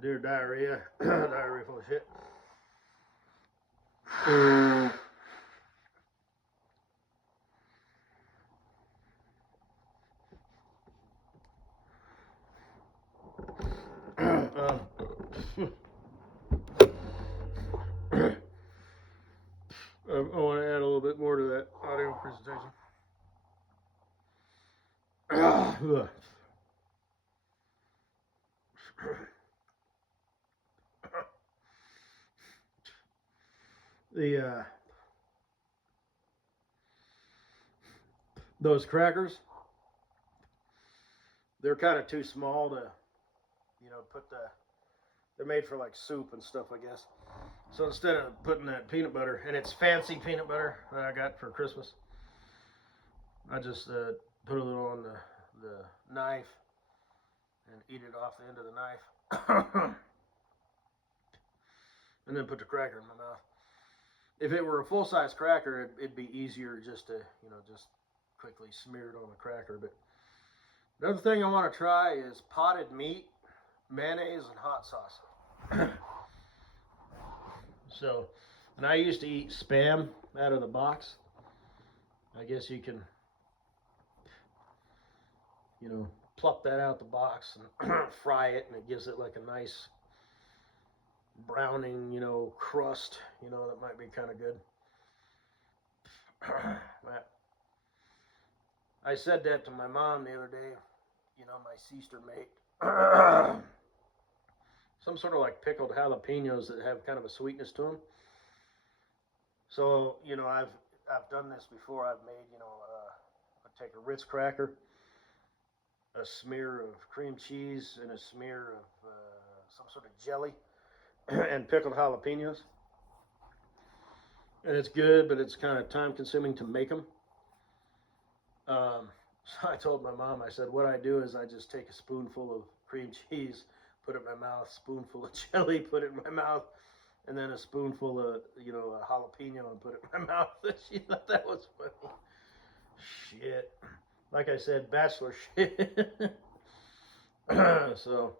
Dear diarrhea, diarrhea full of shit. um, I want to add a little bit more to that audio presentation. The those crackers, they're kind of too small to, put the. They're made for like soup and stuff, I guess. So instead of putting that peanut butter, and it's fancy peanut butter that I got for Christmas, I just put a little on the knife and eat it off the end of the knife, and then put the cracker in my mouth. If it were a full size cracker, it'd be easier just to just quickly smear it on the cracker. But another thing I want to try is potted meat, mayonnaise, and hot sauce. So, and I used to eat Spam out of the box. I guess you can, pluck that out the box and fry it, and it gives it like a nice browning, crust, that might be kind of good. I said that to my mom the other day, my sister made some sort of like pickled jalapenos that have kind of a sweetness to them. So, I've done this before. I've made, I take a Ritz cracker, a smear of cream cheese, and a smear of some sort of jelly, and pickled jalapenos. And it's good, but it's kind of time consuming to make them. So I told my mom, I said, what I do is I just take a spoonful of cream cheese, put it in my mouth, spoonful of jelly, put it in my mouth, and then a spoonful of, a jalapeno and put it in my mouth. She thought that was funny. Shit. Like I said, bachelor shit. So,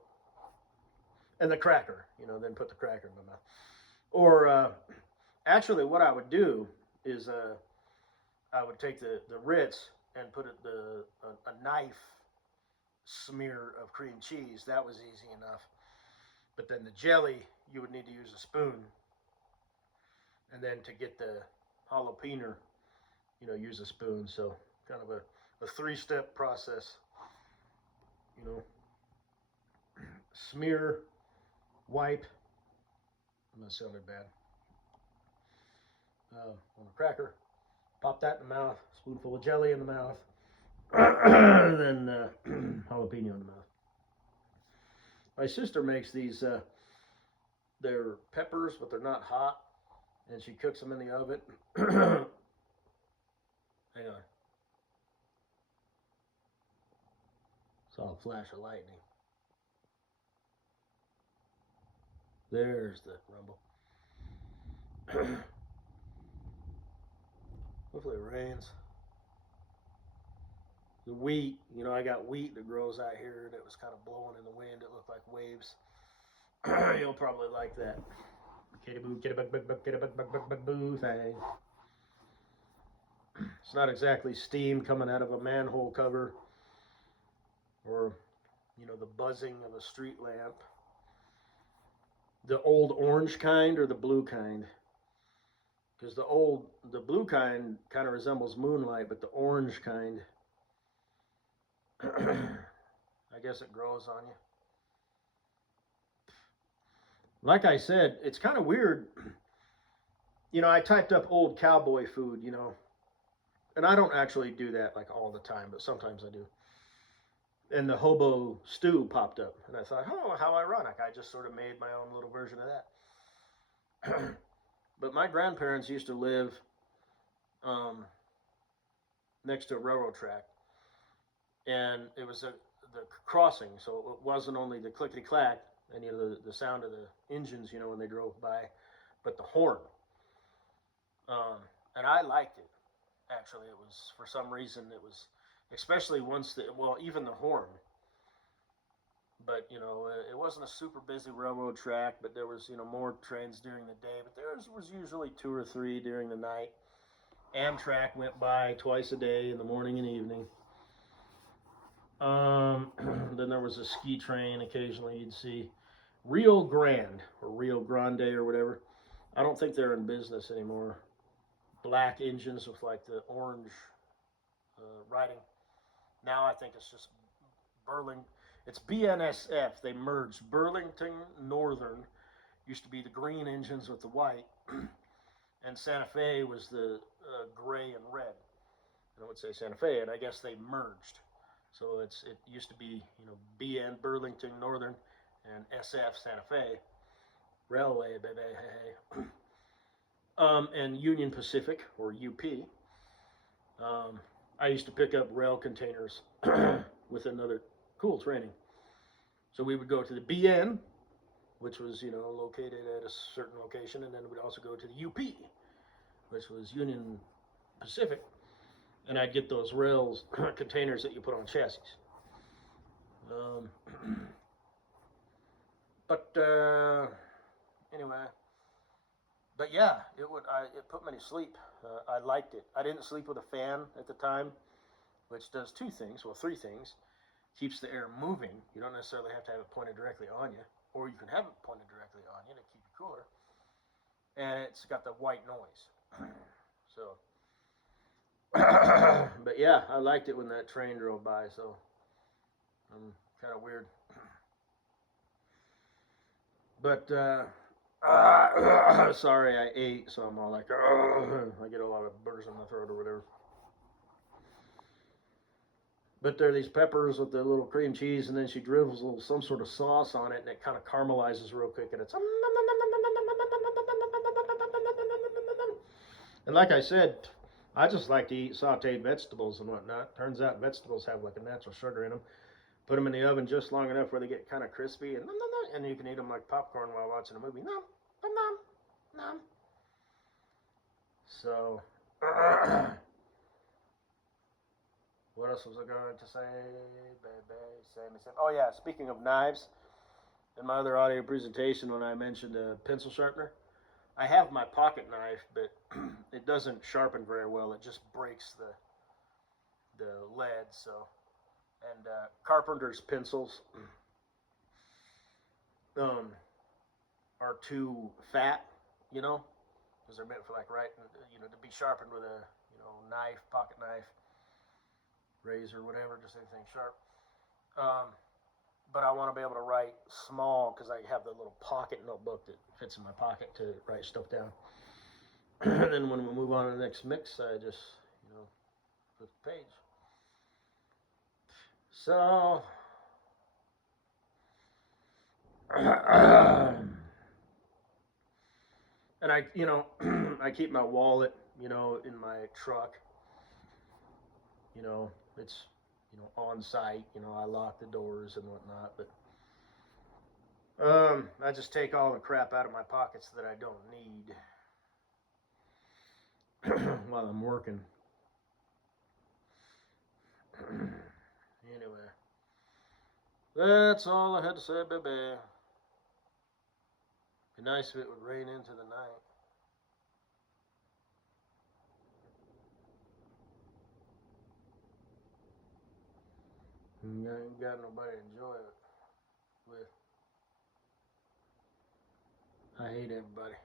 and the cracker, then put the cracker in my mouth. Or actually, what I would do is I would take the Ritz and put a knife smear of cream cheese. That was easy enough. But then the jelly, you would need to use a spoon. And then to get the jalapeno, use a spoon. So kind of a three-step process. Smear, wipe. That sounded bad. On a cracker, pop that in the mouth. Spoonful of jelly in the mouth. And then jalapeno in the mouth. My sister makes these. They're peppers, but they're not hot, and she cooks them in the oven. Hang on. Saw a flash of lightning. There's the rumble. Hopefully it rains. The wheat, I got wheat that grows out here that was kind of blowing in the wind. It looked like waves. You'll probably like that. Kitty-boo, kitty-bug-bug-bug, thing. It's not exactly steam coming out of a manhole cover or, the buzzing of a street lamp. The old orange kind or the blue kind? Because the blue kind kind of resembles moonlight, but the orange kind, I guess it grows on you. Like I said, it's kind of weird. I typed up old cowboy food, and I don't actually do that like all the time, but sometimes I do. And the hobo stew popped up, and I thought, oh, how ironic! I just sort of made my own little version of that. But my grandparents used to live next to a railroad track, and it was the crossing, so it wasn't only the clickety clack and the sound of the engines, when they drove by, but the horn. And I liked it. Actually, it was for some reason it was, especially once even the horn. But it wasn't a super busy railroad track, but there was more trains during the day, but there was usually two or three during the night. Amtrak went by twice a day, in the morning and evening. Then there was a ski train. Occasionally you'd see Rio Grande or Rio Grande or whatever. I don't think they're in business anymore. Black engines with like the orange writing. Now I think it's just Burlington. It's BNSF. They merged Burlington Northern. Used to be the green engines with the white, and Santa Fe was the gray and red. And I would say Santa Fe, and I guess they merged. So it used to be BN Burlington Northern and SF Santa Fe Railway, baby. And Union Pacific or UP. I used to pick up rail containers with another cool training. So we would go to the BN, which was located at a certain location, and then we'd also go to the UP, which was Union Pacific, and I'd get those rails containers that you put on chassis. But anyway, but yeah, it put me to sleep. I liked it. I didn't sleep with a fan at the time, which does two things. Well, three things. Keeps the air moving. You don't necessarily have to have it pointed directly on you, or you can have it pointed directly on you to keep it cooler. And it's got the white noise. So, but yeah, I liked it when that train drove by. So, kind of weird. But sorry, I ate, so I'm all like, I get a lot of burrs in the throat or whatever. But there are these peppers with the little cream cheese, and then she dribbles some sort of sauce on it, and it kind of caramelizes real quick, and it's. And like I said, I just like to eat sauteed vegetables and whatnot. Turns out vegetables have like a natural sugar in them. Put them in the oven just long enough where they get kind of crispy, and you can eat them like popcorn while watching a movie. Nom, nom, nom. So, what else was I going to say? Oh yeah, speaking of knives, in my other audio presentation when I mentioned a pencil sharpener, I have my pocket knife, but it doesn't sharpen very well. It just breaks the lead. So, and carpenter's pencils are too fat, because they're meant for like writing, to be sharpened with a knife, pocket knife, razor, whatever, just anything sharp. But I want to be able to write small because I have the little pocket notebook that fits in my pocket to write stuff down. And then when we move on to the next mix, I just, flip the page. So, and I, I keep my wallet, in my truck. It's, on site. I lock the doors and whatnot, but I just take all the crap out of my pockets that I don't need while I'm working. Anyway, that's all I had to say, baby. Be nice if it would rain into the night. You ain't got nobody to enjoy it with. I hate everybody.